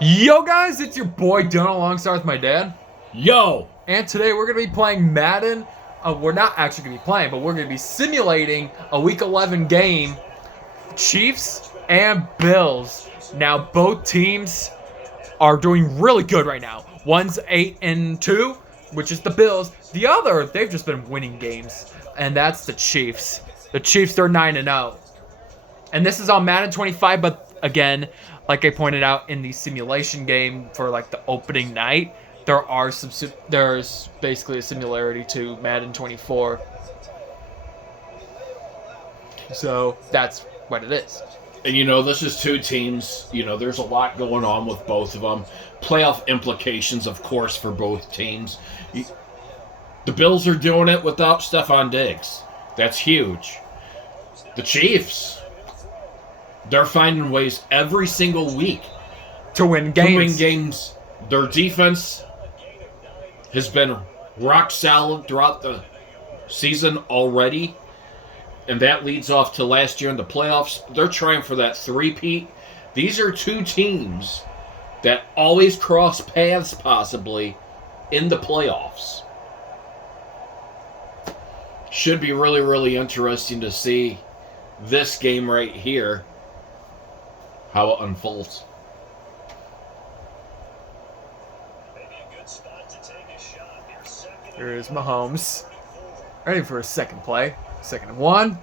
Yo guys, it's your boy Dylan alongside with my dad. Yo! And today we're going to be playing Madden. We're not actually going to be playing, but we're going to be simulating a Week 11 game. Chiefs and Bills. Now both teams are doing really good right now. One's 8-2, which is the Bills. The other, they've just been winning games, and that's the Chiefs. The Chiefs, they're 9-0. And this is on Madden 25, but again, like I pointed out in the simulation game for like the opening night, there's basically a similarity to Madden 24. So that's what it is. And this is two teams. There's a lot going on with both of them. Playoff implications, of course, for both teams. The Bills are doing it without Stephon Diggs. That's huge. The Chiefs, they're finding ways every single week To win games. Their defense has been rock solid throughout the season already. And that leads off to last year in the playoffs. They're trying for that three-peat. These are two teams that always cross paths, possibly, in the playoffs. Should be really, really interesting to see this game right here, how it unfolds. Here's Mahomes. Ready for a second play. 2nd and 1.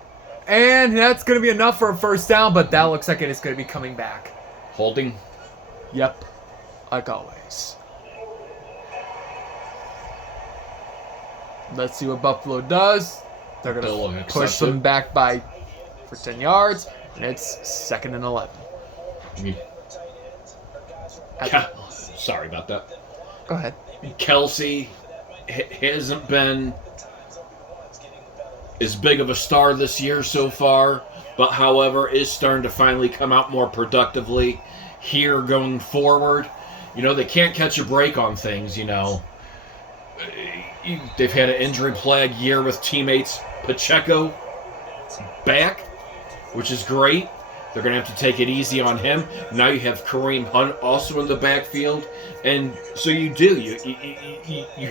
And that's going to be enough for a first down, but that looks like it is going to be coming back. Holding. Yep. Like always. Let's see what Buffalo does. They're going to push them back for 10 yards, and it's 2nd and 11. Sorry about that. Go ahead. Kelsey hasn't been as big of a star this year so far, but however is starting to finally come out more productively here going forward. They can't catch a break on things. They've had an injury plague year with teammates. Pacheco back, which is great. They're going to have to take it easy on him. Now you have Kareem Hunt also in the backfield. And so you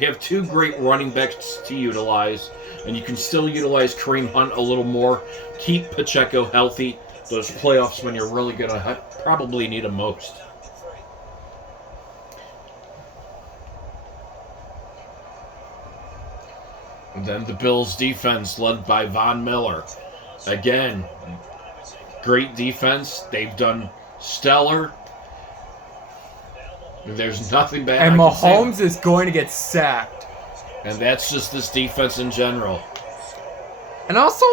have two great running backs to utilize. And you can still utilize Kareem Hunt a little more. Keep Pacheco healthy. Those playoffs when you're really going to probably need him most. And then the Bills defense led by Von Miller. Again, great defense. They've done stellar. There's nothing bad. And Mahomes is going to get sacked. And that's just this defense in general. And also,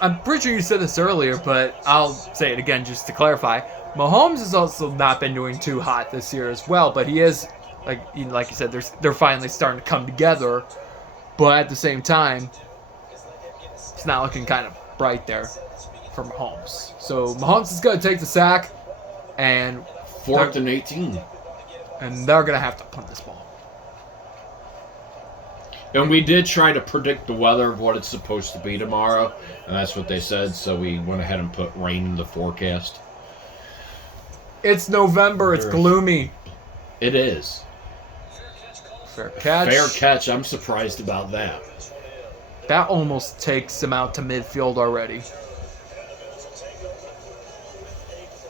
I'm pretty sure you said this earlier, but I'll say it again just to clarify. Mahomes has also not been doing too hot this year as well, but he is, like you said, they're finally starting to come together. But at the same time, it's not looking kind of bright there for Mahomes. So Mahomes is going to take the sack, and 4th and 18. And they're going to have to punt this ball. And we did try to predict the weather of what it's supposed to be tomorrow, and that's what they said, so we went ahead and put rain in the forecast. It's November. It's gloomy. It is. Fair catch. Fair catch. I'm surprised about that. That almost takes him out to midfield already.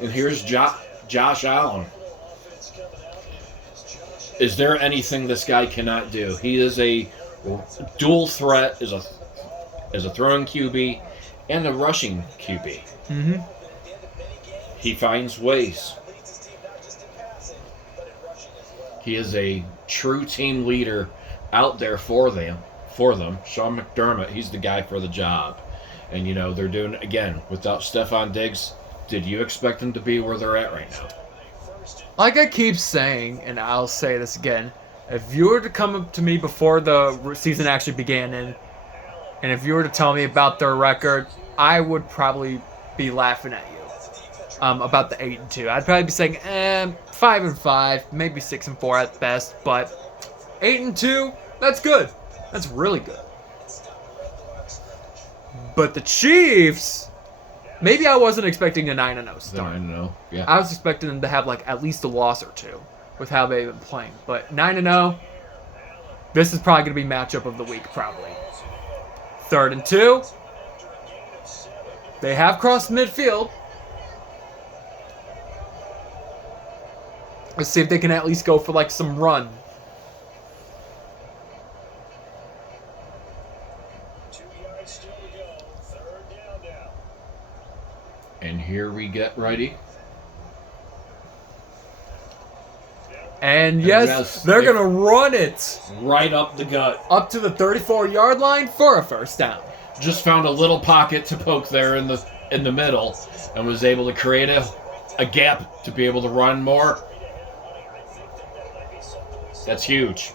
And here's Josh Allen. Is there anything this guy cannot do? He is a dual threat as a throwing QB and a rushing QB. Mm-hmm. He finds ways. He is a true team leader out there for them. Sean McDermott, he's the guy for the job. And, they're doing it again without Stephon Diggs. Did you expect them to be where they're at right now? Like I keep saying, and I'll say this again, if you were to come up to me before the season actually began, and if you were to tell me about their record, I would probably be laughing at you about the 8-2. I'd probably be saying, 5-5, maybe 6-4 at best, but 8-2, that's good. That's really good. But the Chiefs, Maybe I wasn't expecting a 9-0 I start. don't know. Yeah. I was expecting them to have like at least a loss or two with how they've been playing. But 9-0, this is probably going to be matchup of the week, probably. 3rd and 2. They have crossed midfield. Let's see if they can at least go for like some run. And here we get ready. And yes, they're going to run it Right up the gut. up to the 34-yard line for a first down. Just found a little pocket to poke there in the middle, and was able to create a gap to be able to run more. That's huge.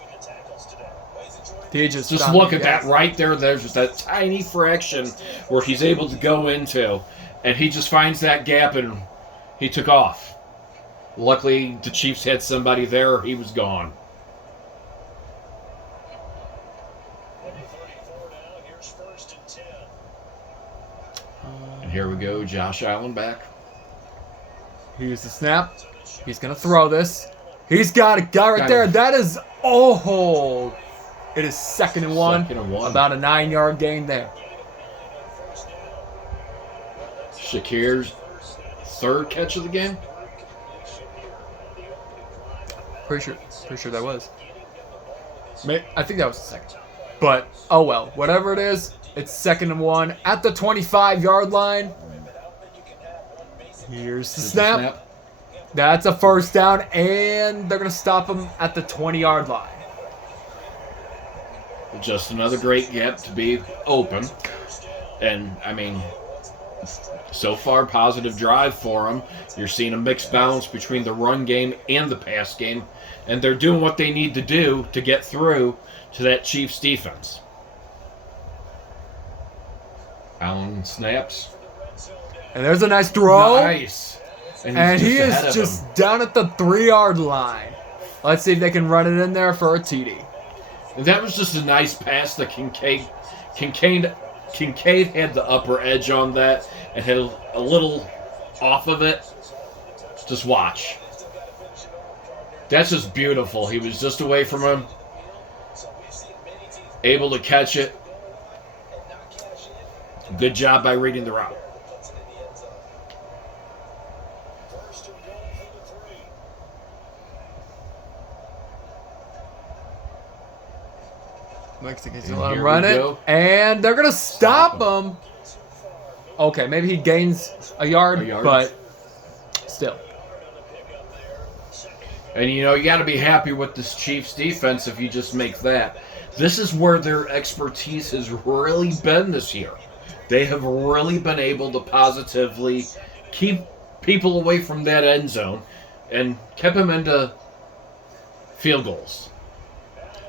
Just look at that right there. There's just that tiny fraction where he's able to go into, and he just finds that gap, and he took off. Luckily, the Chiefs had somebody there, or he was gone. And here we go, Josh Allen back. Here's the snap. He's going to throw this. He's got a guy right there. That is, oh, it is 2nd and 1. 2nd and 1. About a 9-yard gain there. Shakir's 3rd catch of the game. Pretty sure that was. I think that was the 2nd. But, oh well. Whatever it is, it's 2nd and 1 at the 25-yard line. Here's the snap. That's a first down, and they're going to stop him at the 20-yard line. Just another great gap to be open. And, I mean, so far, positive drive for them. You're seeing a mixed balance between the run game and the pass game. And they're doing what they need to do to get through to that Chiefs defense. Allen snaps. And there's a nice throw. Nice. And he is just down at the 3-yard line. Let's see if they can run it in there for a TD. And that was just a nice pass that Kincaid had the upper edge on that and had a little off of it. Just watch. That's just beautiful. He was just away from him. Able to catch it. Good job by reading the route. Mexican's gonna let him run it, and they're gonna stop him. Okay, maybe he gains a yard, but still. And you know, you got to be happy with this Chiefs defense if you just make that. This is where their expertise has really been this year. They have really been able to positively keep people away from that end zone and kept them into field goals.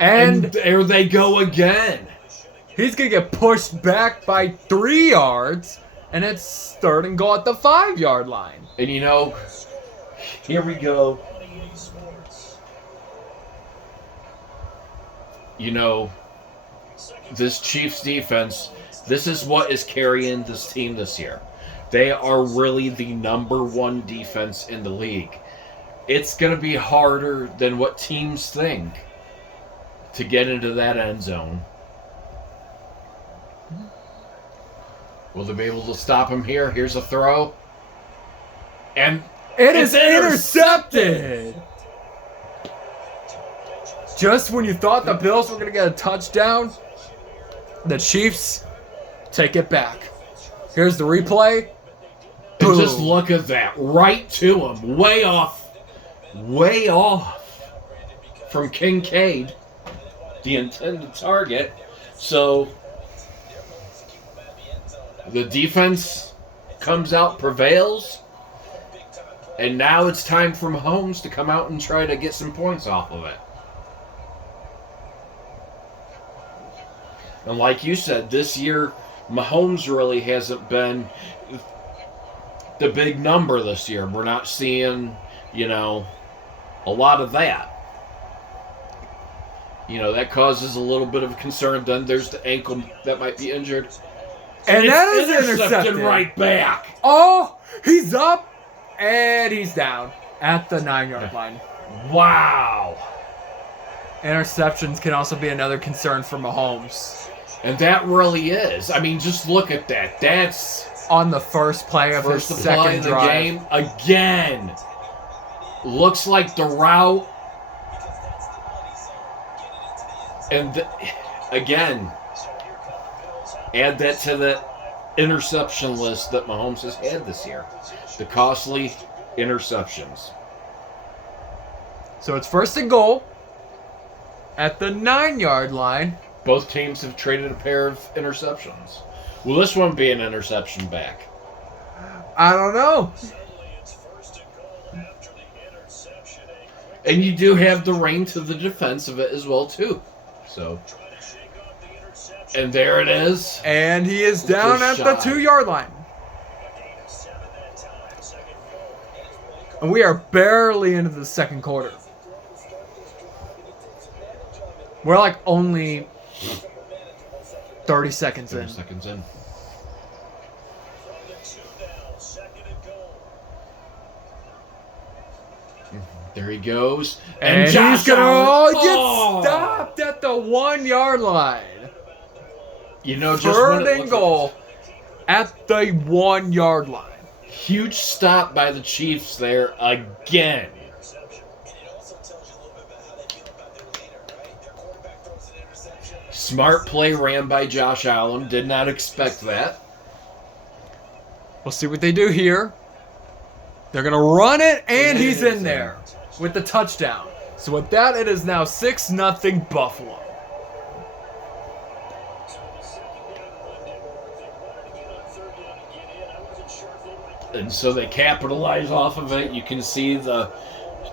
And there they go again. He's going to get pushed back by 3 yards, and it's 3rd and goal at the 5-yard line. And you know, here we go. You know, this Chiefs defense, this is what is carrying this team this year. They are really the #1 defense in the league. It's going to be harder than what teams think to get into that end zone. Will they be able to stop him here? Here's a throw. And it is intercepted! Just when you thought the Bills were going to get a touchdown, the Chiefs take it back. Here's the replay. And just look at that. Right to him. Way off from Kincaid, the intended target. So the defense comes out, prevails, and now it's time for Mahomes to come out and try to get some points off of it. And like you said, this year, Mahomes really hasn't been the big number this year. We're not seeing, a lot of that. That causes a little bit of concern. Then there's the ankle that might be injured. And it's that is intercepted intercepted. right back. Oh, he's up and he's down at the 9-yard line. Wow. Interceptions can also be another concern for Mahomes. And that really is. I mean, just look at that. That's On the first play of his play second of the drive. game again. Looks like the route. And again, add that to the interception list that Mahomes has had this year. The costly interceptions. So it's 1st and goal at the 9-yard line. Both teams have traded a pair of interceptions. Will this one be an interception back? I don't know. And you do have the reign to the defense of it as well, too. So, and there it is. And he is down at the 2-yard line. And we are barely into the second quarter. We're like only 30 seconds 30 in. seconds in. There he goes. And he's Josh gonna Allen. get stopped at the 1-yard line. You know, just 3rd when it and looks goal at the 1-yard line. huge stop by the Chiefs there again. Smart play ran by Josh Allen. Did not expect that. We'll see what they do here. They're going to run it, and he's in there with the touchdown. So with that, it is now 6-0 Buffalo. And so they capitalize off of it. You can see the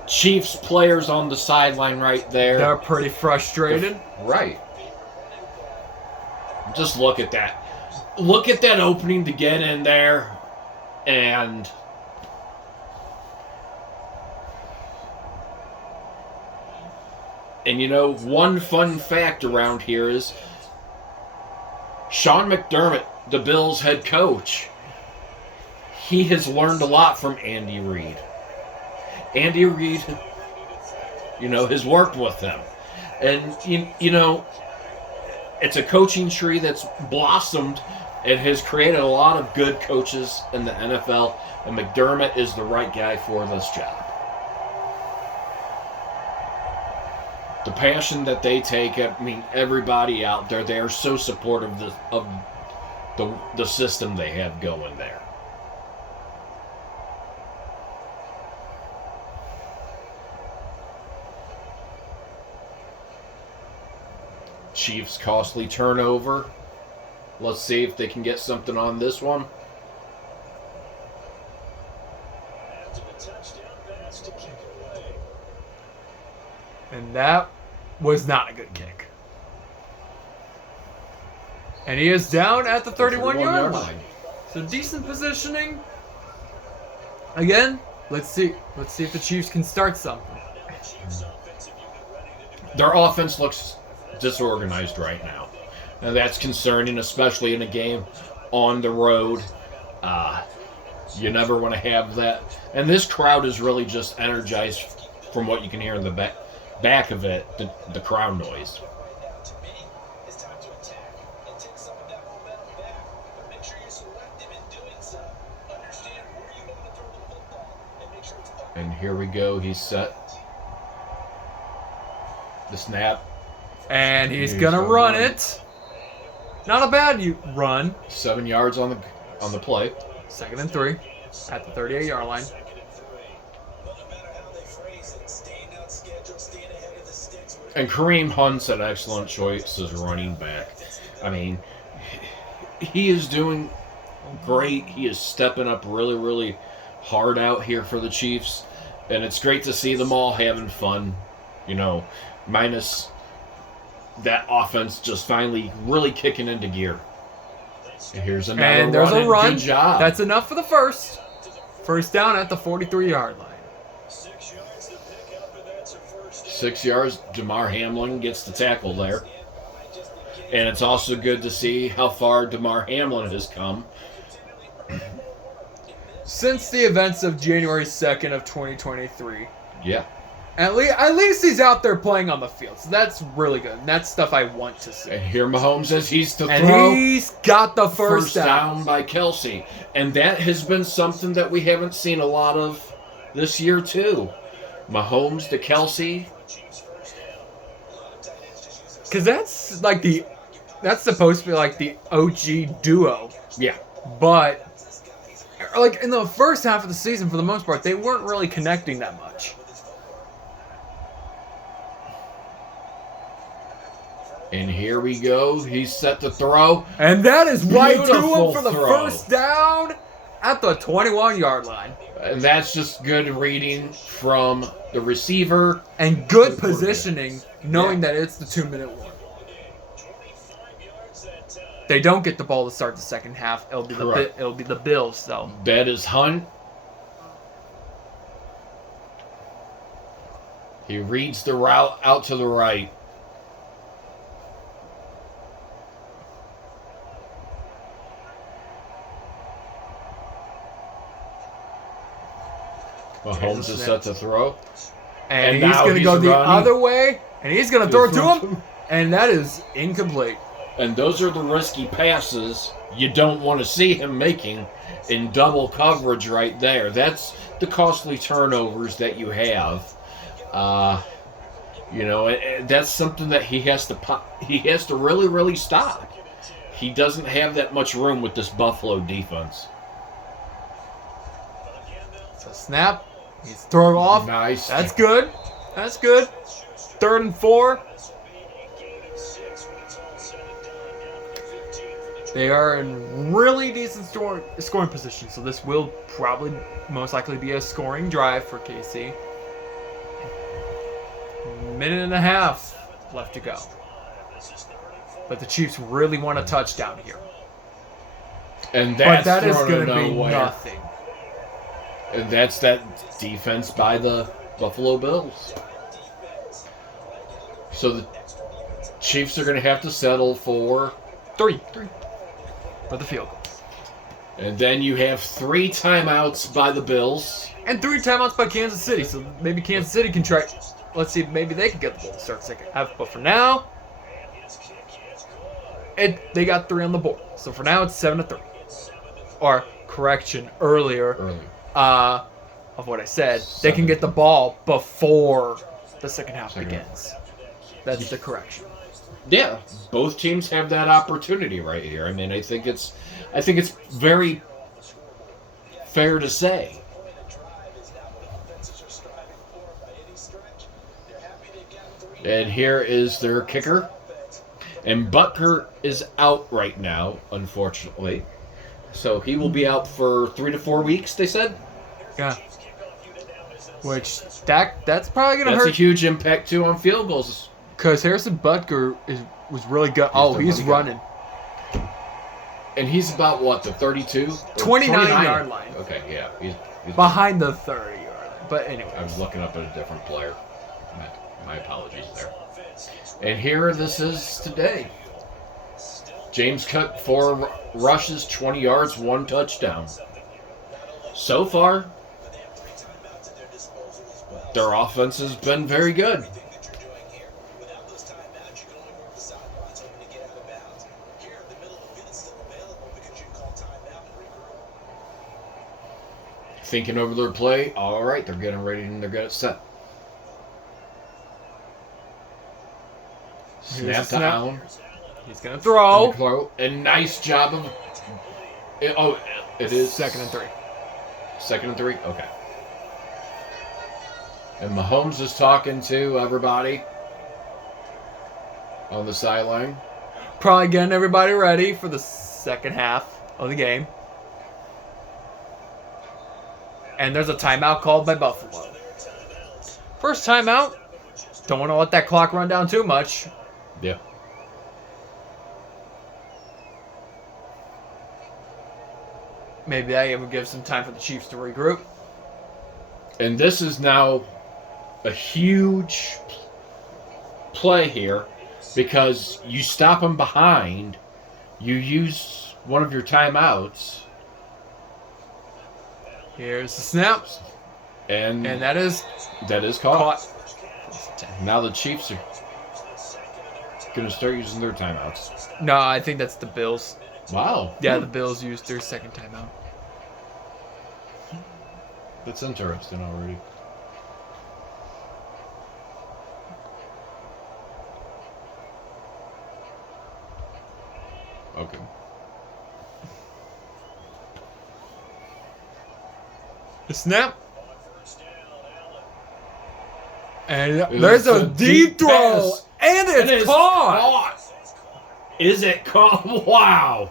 Chiefs players on the sideline right there. They're pretty frustrated. Right. Just look at that. Look at that opening to get in there. And you know, one fun fact around here is Sean McDermott, the Bills head coach, he has learned a lot from Andy Reid. Andy Reid, you know, has worked with him. And, you know, it's a coaching tree that's blossomed and has created a lot of good coaches in the NFL. And McDermott is the right guy for this job. The passion that they take, I mean, everybody out there, they are so supportive of the system they have going there. Chiefs costly turnover. Let's see if they can get something on this one. And that was not a good kick. And he is down at the 31-yard line. So decent positioning. Again, let's see if the Chiefs can start something. Their offense looks disorganized right now. And that's concerning, especially in a game on the road. You never want to have that. And this crowd is really just energized from what you can hear in the back of it, the crowd noise. And here we go. He's set. The snap. And he's gonna run it. Not a bad run. 7 yards on the play. 2nd and 3 at the 38-yard line. And Kareem Hunt's an excellent choice as running back. I mean, he is doing great. He is stepping up really, really hard out here for the Chiefs. And it's great to see them all having fun, you know, minus that offense just finally really kicking into gear. And here's another and there's run. a run. Good job. That's enough for the first. First down at the 43-yard line. 6 yards. Damar Hamlin gets the tackle there. And it's also good to see how far DeMar Hamlin has come. Since the events of January 2nd of 2023. Yeah. At least he's out there playing on the field. So that's really good. And that's stuff I want to see. And here Mahomes says he's to And throw. he's got the first down by Kelsey. And that has been something that we haven't seen a lot of this year, too. Mahomes to Kelsey. Because that's supposed to be like the OG duo. Yeah. But like in the first half of the season, for the most part, they weren't really connecting that much. And here we go. He's set to throw. And that is right to Beautiful him for the throw. first down at the 21-yard line. And that's just good reading from the receiver. And good positioning, knowing that it's the 2-minute warning. They don't get the ball to start the second half. It'll be the Bills, though. That is Hunt. He reads the route out to the right. Mahomes is set to throw. And he's now going to go the running. other way, and he's going to throw it to him, and that is incomplete. And those are the risky passes you don't want to see him making in double coverage right there. That's the costly turnovers that you have. That's something that he has to really, really stop. He doesn't have that much room with this Buffalo defense. So snap. He's throwing off. Nice. That's good. That's good. 3rd and 4. They are in really decent scoring position, so this will probably most likely be a scoring drive for KC. Minute and a half left to go. But the Chiefs really want a touchdown here. And that's but that is going to be nothing. And that's that defense by the Buffalo Bills. So the Chiefs are going to have to settle for 3 for the field goal. And then you have 3 timeouts by the Bills. And 3 timeouts by Kansas City. So maybe Kansas City can try. Let's see if maybe they can get the ball to start the second half. But for now, they got 3 on the board. So for now, it's 7-3. Or correction, earlier. Of what I said. They can get the ball before the second half begins. That's the correction. Yeah, both teams have that opportunity right here. I mean, I think it's very fair to say. And here is their kicker. And Butker is out right now, unfortunately. So he will be out for 3 to 4 weeks, they said? Yeah. Which, that's probably going to hurt. That's a huge impact, too, on field goals. Because Harrison Butker was really good. He's running. And he's about, what, the 32? 29-yard line. Okay, yeah. He's behind the 30-yard line. But anyway. I was looking up at a different player. My apologies there. And here this is today. James Cook, 4 rushes, 20 yards, 1 touchdown. So far, their offense has been very good. Thinking over their play. All right, they're getting ready and they're getting set. Snap to Allen. He's going to throw. And nice job of... it is... 2nd and 3. 2nd and 3? Okay. And Mahomes is talking to everybody on the sideline. Probably getting everybody ready for the second half of the game. And there's a timeout called by Buffalo. First timeout. Don't want to let that clock run down too much. Yeah. Maybe that would give some time for the Chiefs to regroup. And this is now a huge play here because you stop them behind, you use one of your timeouts, Here's the snap. and that is caught. Now the Chiefs are going to start using their timeouts. No, I think that's the Bills. Wow. Yeah, the Bills used their second timeout. That's interesting already. Okay. The snap. And there's a deep throw. pass. And it's caught. Is it caught? Wow.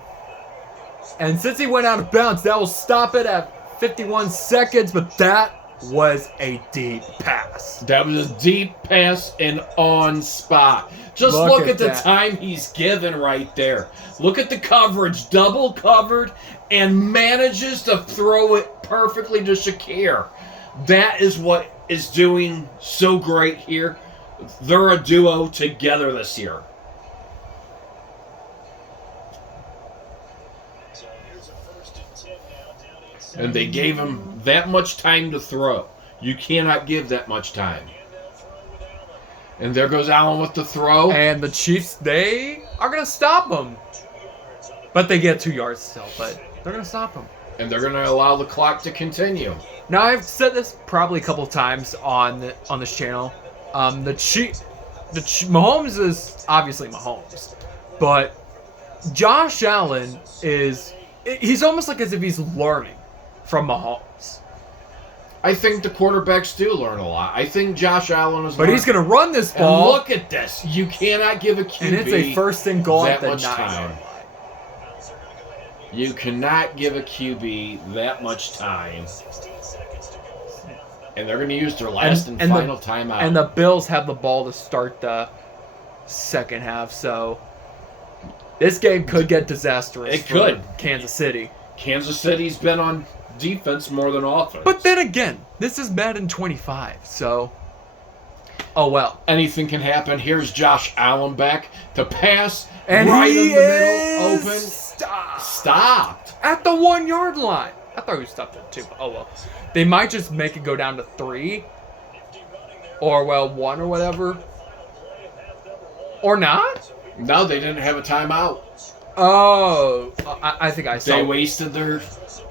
And since he went out of bounds, that will stop it at 51 seconds. But that was a deep pass. That was a deep pass and on spot. Just look at the time he's given right there. Look at the coverage. Double covered and manages to throw it perfectly to Shakir. That is what is doing so great here. They're a duo together this year. And they gave him that much time to throw. You cannot give that much time. And there goes Allen with the throw. And the Chiefs, they are going to stop him. But they get 2 yards still, but they're going to stop him. And they're going to allow the clock to continue. Now, I've said this probably a couple times on this channel. Mahomes is obviously Mahomes. But Josh Allen he's almost like as if he's learning from Mahomes. I think the quarterbacks do learn a lot. I think Josh Allen is. But he's going to run this ball. And look at this. You cannot give a QB and it's a first and goal at the 9 time. You cannot give a QB that much time. And they're going to use their last and final timeout. And the Bills have the ball to start the second half, so this game could get disastrous. It could. Kansas City. Kansas City's been on defense more than offense. But then again, this is Madden 25, so oh well. Anything can happen. Here's Josh Allen back to pass, and right he in the middle, open. Stopped at the 1 yard line. I thought he stopped at 2. But oh well. They might just make it go down to 3, or 1 or whatever, or not. No, they didn't have a timeout. Oh, I think I saw. They wasted their.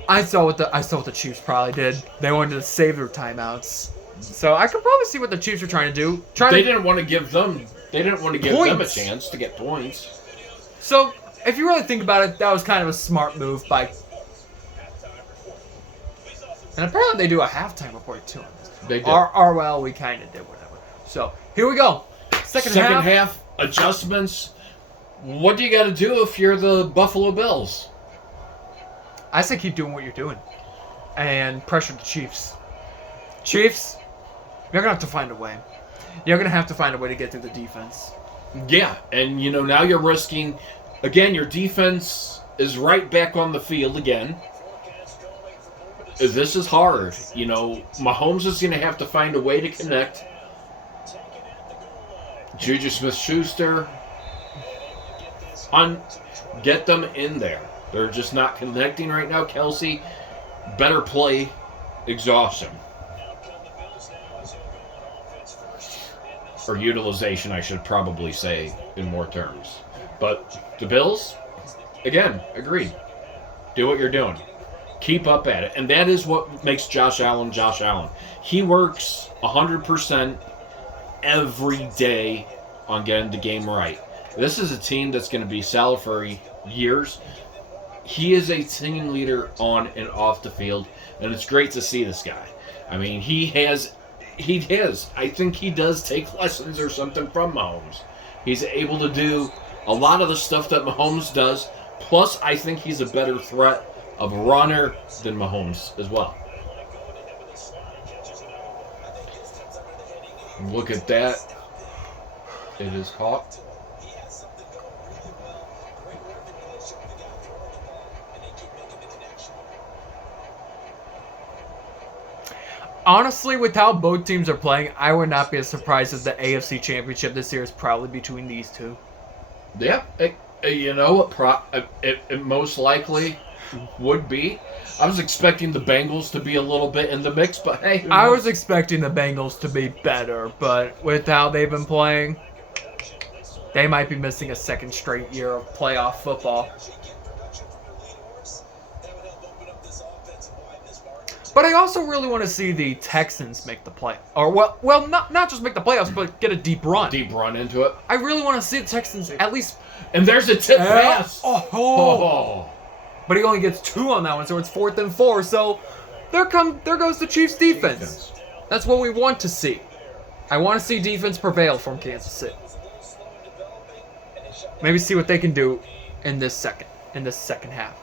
I saw what the Chiefs probably did. They wanted to save their timeouts, so I could probably see what the Chiefs are trying to do. They didn't want to give them. They didn't want to give them a chance to get points. So, if you really think about it, that was kind of a smart move by. And apparently they do a halftime report too on this. They did. Well, we kind of did whatever. So here we go. Second half adjustments. What do you got to do if you're the Buffalo Bills? I say keep doing what you're doing, and pressure the Chiefs. Chiefs, you're gonna have to find a way. You're gonna have to find a way to get through the defense. Yeah, and now you're risking. Again, your defense is right back on the field again. This is hard. Mahomes is going to have to find a way to connect. Juju Smith-Schuster, get them in there. They're just not connecting right now. Kelsey, better play exhaustion. Or utilization, I should probably say in more terms. But the Bills, again, agreed. Do what you're doing. Keep up at it. And that is what makes Josh Allen Josh Allen. He works 100% every day on getting the game right. This is a team that's going to be solid for years. He is a team leader on and off the field, and it's great to see this guy. I mean, he has. I think he does take lessons or something from Mahomes. He's able to do a lot of the stuff that Mahomes does. Plus, I think he's a better threat of a runner than Mahomes as well. Look at that. It is caught. Honestly, with how both teams are playing, I would not be surprised if the AFC Championship this year is probably between these two. Yeah, you know what? It most likely would be. I was expecting the Bengals to be a little bit in the mix, but hey. I was expecting the Bengals to be better, but with how they've been playing, they might be missing a second straight year of playoff football. But I also really want to see the Texans make the play, or well, not just make the playoffs, but get a deep run. Deep run into it. I really want to see the Texans at least. And there's a tip pass. Oh. But he only gets 2 on that one, so it's 4th and 4. So there goes the Chiefs' defense. That's what we want to see. I want to see defense prevail from Kansas City. Maybe see what they can do in this second half.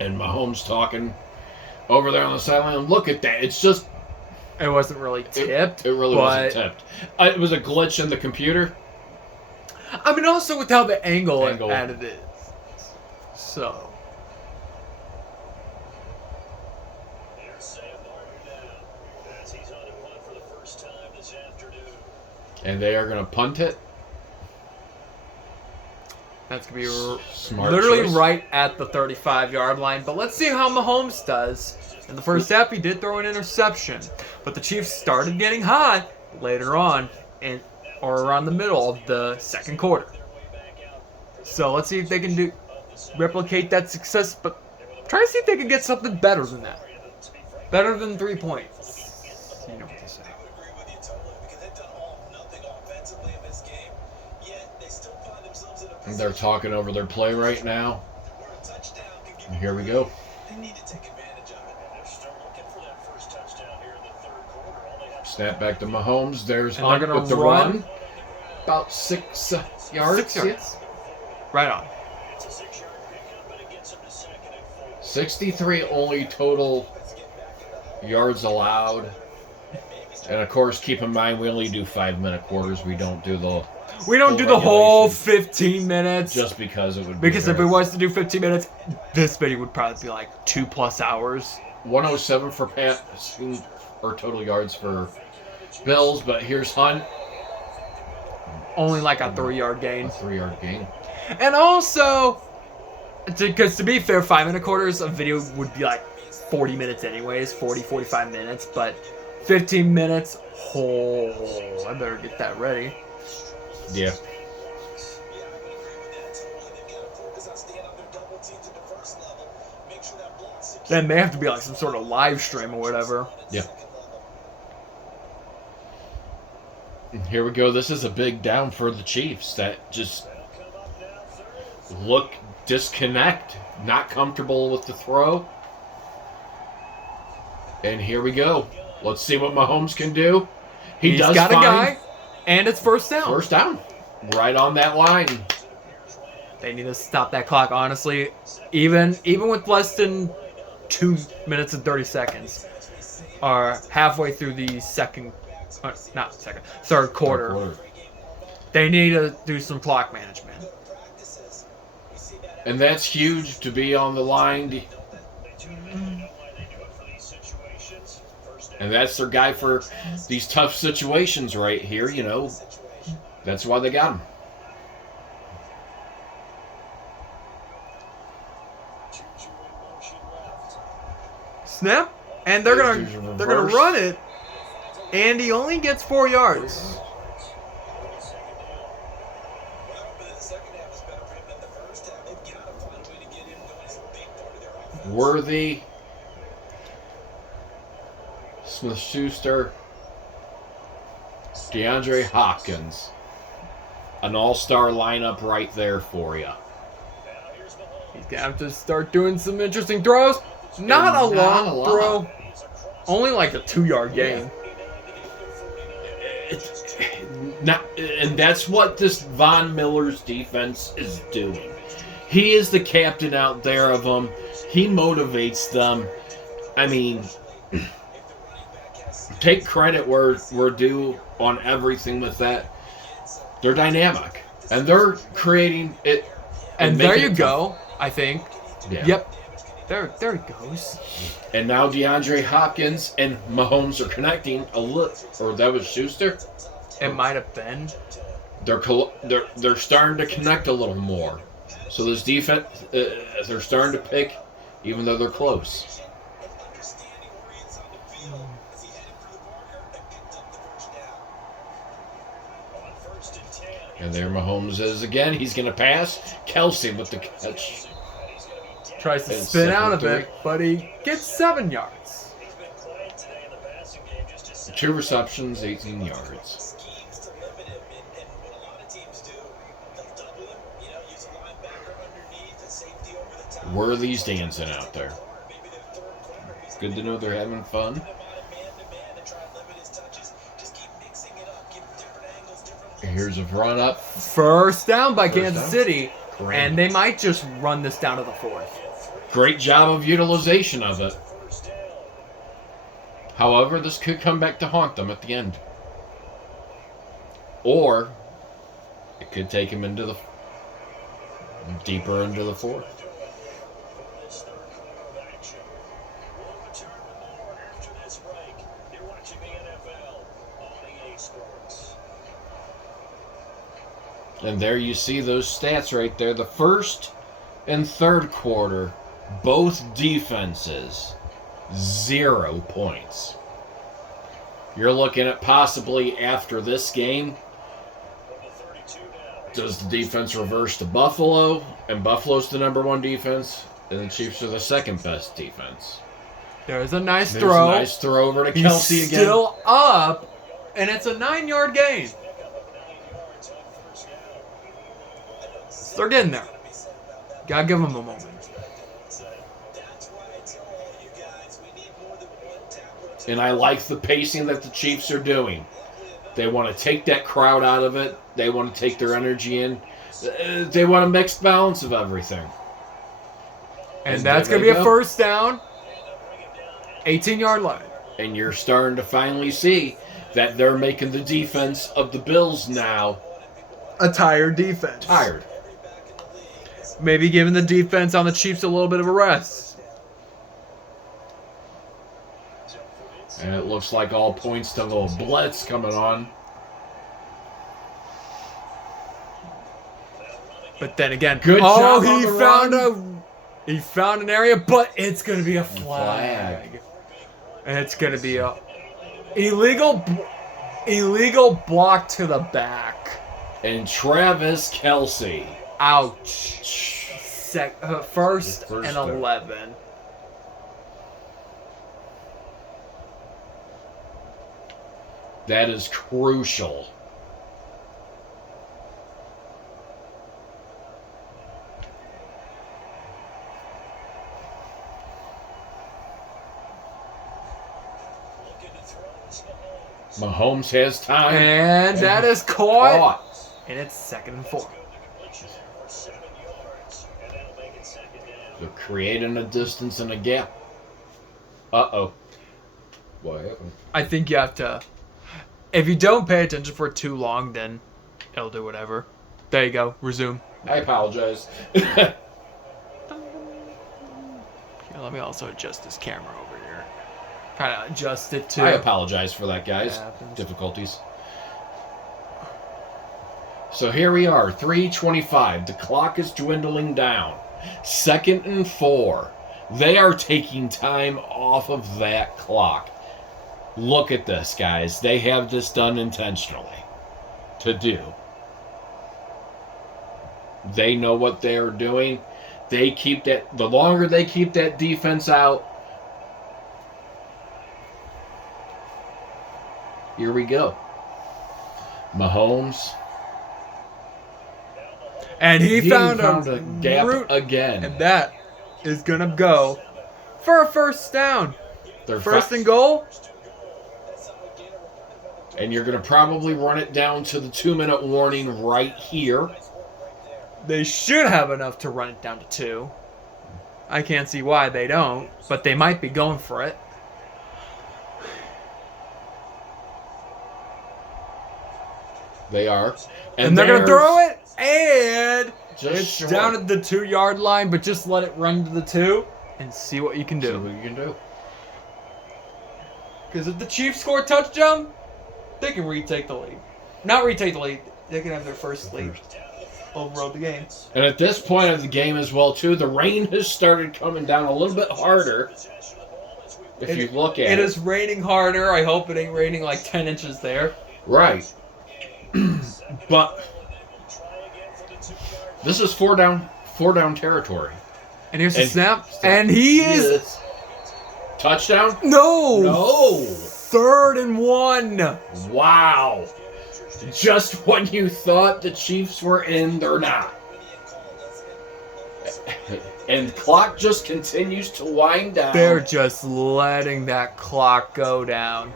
And Mahomes talking over there on the sideline. Look at that. It's just... It wasn't really tipped. It really wasn't tipped. It was a glitch in the computer. I mean, also with how the angle at it is. So... And they are going to punt it. That's going to be smart literally choice. right at the 35-yard line. But let's see how Mahomes does. In the first half, he did throw an interception. But the Chiefs started getting hot later on, or around the middle of the second quarter. So let's see if they can replicate that success. But try to see if they can get something better than that. Better than 3 points. You know what to say. They're talking over their play right now. And here we go. Snap back to Mahomes. There's Hunt with the run. About 6 yards. 6 yards. Right on. 63 only total yards allowed. And of course, keep in mind, we only do 5-minute quarters. We don't do the... We don't do the whole 15 minutes. Just because it would be... Because if it was to do 15 minutes, this video would probably be like 2+ hours. 107 for passing, or total yards for Bills, but here's Hunt. Only like a 3-yard gain. A 3-yard gain. And also, because to be fair, 5-minute quarters, a video would be like 40 minutes anyways, 45 minutes, but 15 minutes, I better get that ready. Yeah. That may have to be like some sort of live stream or whatever. Yeah. And here we go. This is a big down for the Chiefs that just look disconnect, not comfortable with the throw. And here we go. Let's see what Mahomes can do. He's got a guy, and it's first down. First down. Right on that line. They need to stop that clock, honestly. Even with less than 2 minutes and 30 seconds, or halfway through the third quarter. They need to do some clock management. And that's huge to be on the line. And that's their guy for these tough situations right here, you know. That's why they got him. Snap, and they're gonna run it, and he only gets 4 yards. Worthy, Smith-Schuster, DeAndre Hopkins. An all-star lineup right there for you. He's going to have to start doing some interesting throws. Not a long throw. Only like a 2-yard gain. And that's what this Von Miller's defense is doing. He is the captain out there of them. He motivates them. I mean, take credit where we're due on everything with that. They're dynamic. And they're creating it. And there you go, I think. Yeah. Yep. There he goes. And now DeAndre Hopkins and Mahomes are connecting a little, or that was Schuster. It might have been. They're starting to connect a little more. So this defense, they're starting to pick, even though they're close. And there Mahomes is again. He's going to pass. Kelsey with the catch. Tries to And spin out of 2nd it, but he gets 7 yards. 2 receptions, 18 yards. Worthy's dancing out there. Good to know they're having fun. Here's a run up. First down by Kansas down. City. Great. And they might just run this down to the 4th. Great job of utilization of it. However, this could come back to haunt them at the end. Or it could take him into the deeper into the 4th. And there you see those stats right there. The first and third quarter, both defenses, 0 points. You're looking at possibly after this game, does the defense reverse to Buffalo? And Buffalo's the number 1 defense, and the Chiefs are the 2nd best defense. There's a nice There's throw. a nice throw over to He's Kelsey again. still up, and it's a 9-yard gain. They're getting there. Gotta give them a moment. And I like the pacing that the Chiefs are doing. They want to take that crowd out of it. They want to take their energy in. They want a mixed balance of everything. And that's going to be a first down. 18-yard line. And you're starting to finally see that they're making the defense of the Bills now A tired defense. tired. Maybe giving the defense on the Chiefs a little bit of a rest. And it looks like all points to the blitz coming on. But then again, Good job on he the found run. he found an area, but it's going to be a flag. And it's going to be a illegal block to the back. And Travis Kelsey. Ouch. First and down. 11. That is crucial. Mahomes has time. And that is caught. Caught. And it's 2nd and 4. They're creating a distance and a gap. Uh-oh. What happened? I think you have to... If you don't pay attention for too long, then it'll do whatever. There you go. Resume. I apologize. Here, let me also adjust this camera over here. Try to adjust it too. I apologize for that, guys. It happens. Difficulties. So here we are, 3:25. The clock is dwindling down. 2nd and 4. They are taking time off of that clock. Look at this, guys. They have this done intentionally to do. They know what they're doing. They keep that. The longer they keep that defense out, here we go. Mahomes. And he found a gap route, again. and that is going to go for a first down. First and goal. And you're going to probably run it down to the 2-minute warning right here. They should have enough to run it down to 2. I can't see why they don't, but they might be going for it. They are. And they're going to throw it, and Just it's short. down at the 2-yard line, but just let it run to the 2. and see what you can See do. what you can do. Because if the Chiefs score a touchdown, they can retake the lead. Not retake the lead. They can have their first lead overall the game. And at this point of the game as well, too, the rain has started coming down a little bit harder. If you look at it. It is raining harder. I hope it ain't raining like 10 inches there. Right. But this is four down territory. And here's the snap. And he is... Touchdown? No! No! 3rd and 1. Wow. Just when you thought the Chiefs were in, they're not. And clock just continues to wind down. They're just letting that clock go down.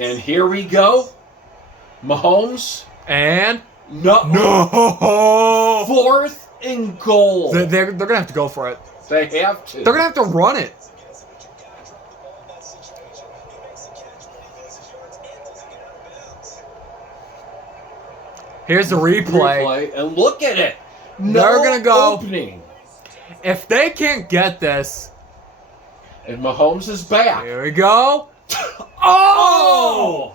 And here we go. Mahomes. And... No! 4th and goal. They're going to have to go for it. They have to. They're going to have to run it. Here's the replay. And look at it. They're going to go. Opening. If they can't get this. And Mahomes is back. Here we go. Oh!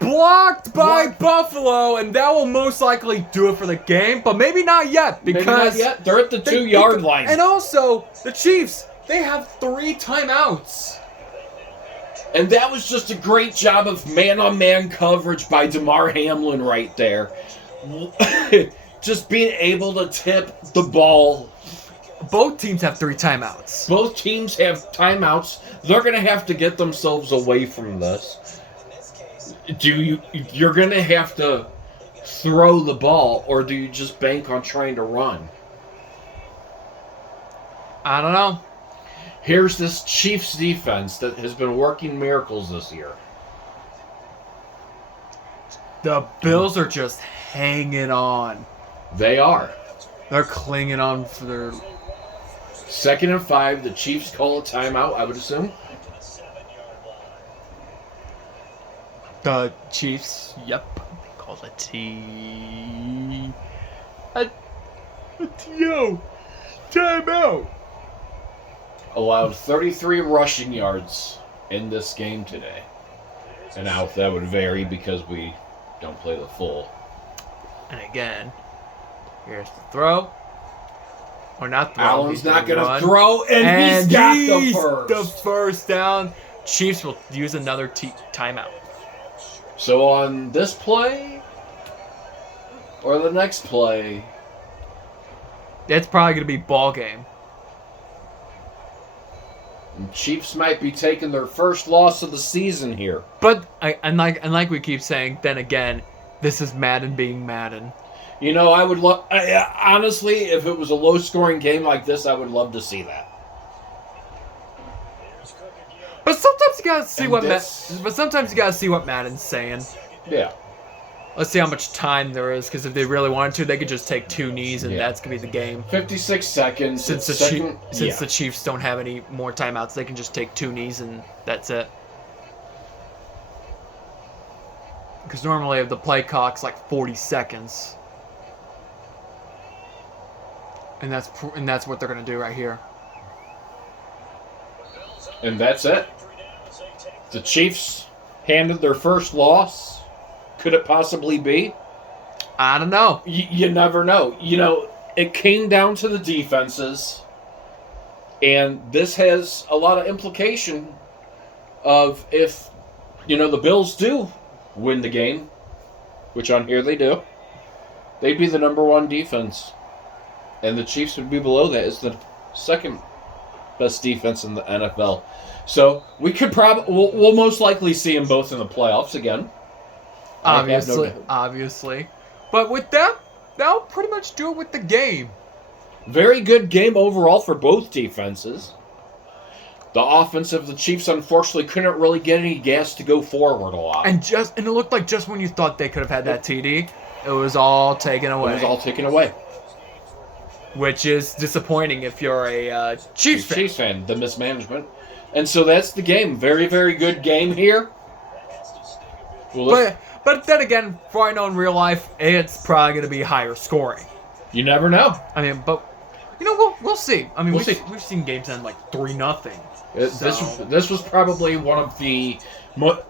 Blocked by Buffalo, and that will most likely do it for the game, but maybe not yet because maybe not yet. They're at the 2-yard line. And also, the Chiefs, they have 3 timeouts. And that was just a great job of man-on-man coverage by DeMar Hamlin right there. Just being able to tip the ball. Both teams have 3 timeouts. Both teams have timeouts. They're going to have to get themselves away from this. You're going to have to throw the ball, or do you just bank on trying to run? I don't know. Here's this Chiefs defense that has been working miracles this year. The Bills are just hanging on. They are. They're clinging on for their... 2nd and 5. The Chiefs call a timeout, I would assume. The Chiefs, yep. They call it T. A TO. Timeout. Allowed 33 rushing yards in this game today. And now that would vary because we don't play the full. And again, here's the throw. Or not throw. Allen's not going to throw, and he's got the first. The first down. Chiefs will use another timeout. So on this play, or the next play, it's probably going to be ball game. Chiefs might be taking their first loss of the season here. But like we keep saying, then again, this is Madden being Madden. You know, I would love. Honestly, if it was a low-scoring game like this, I would love to see that. But sometimes you gotta see sometimes you gotta see what Madden's saying. Yeah. Let's see how much time there is, because if they really wanted to, they could just take 2 knees, and that's gonna be the game. 56 seconds. Since the Chiefs don't have any more timeouts, they can just take 2 knees, and that's it. Because normally the play clock's like 40 seconds, and that's what they're gonna do right here. And that's it. The Chiefs handed their first loss. Could it possibly be? I don't know. You never know. You know, it came down to the defenses. And this has a lot of implication of if, the Bills do win the game, which on here they do, they'd be the number 1 defense. And the Chiefs would be below that as the second best defense in the NFL. So we could we'll most likely see them both in the playoffs again. Obviously. But with that, that'll pretty much do it with the game. Very good game overall for both defenses. The offense of the Chiefs, unfortunately, couldn't really get any gas to go forward a lot. And it looked like just when you thought they could have had that TD, it was all taken away. Which is disappointing if you're a Chiefs fan. The mismanagement. And so that's the game. Very, very good game here. But then again, for I know in real life, it's probably going to be higher scoring. You never know. I mean, but You know, we'll see. I mean, We'll see. we've seen games end like 3-0. This was probably one of the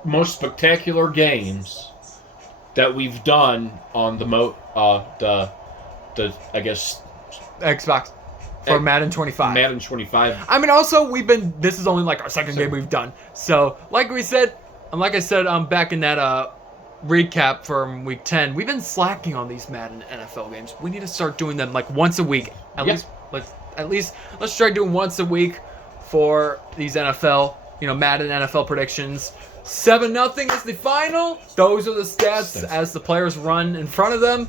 most spectacular games that we've done on the I guess Xbox for Madden 25. Madden 25. I mean, also this is only like our second game we've done. So, like we said, and like I said, back in that recap from week 10, we've been slacking on these Madden NFL games. We need to start doing them like once a week. At least let's try doing once a week for these NFL, Madden NFL predictions. 7-0 is the final. Those are the stats as the players run in front of them.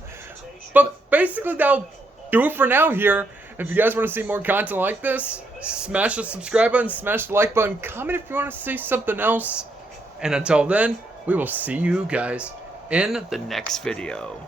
But basically, that'll do it for now here. If you guys want to see more content like this, smash the subscribe button, smash the like button, comment if you want to see something else. And until then, we will see you guys in the next video.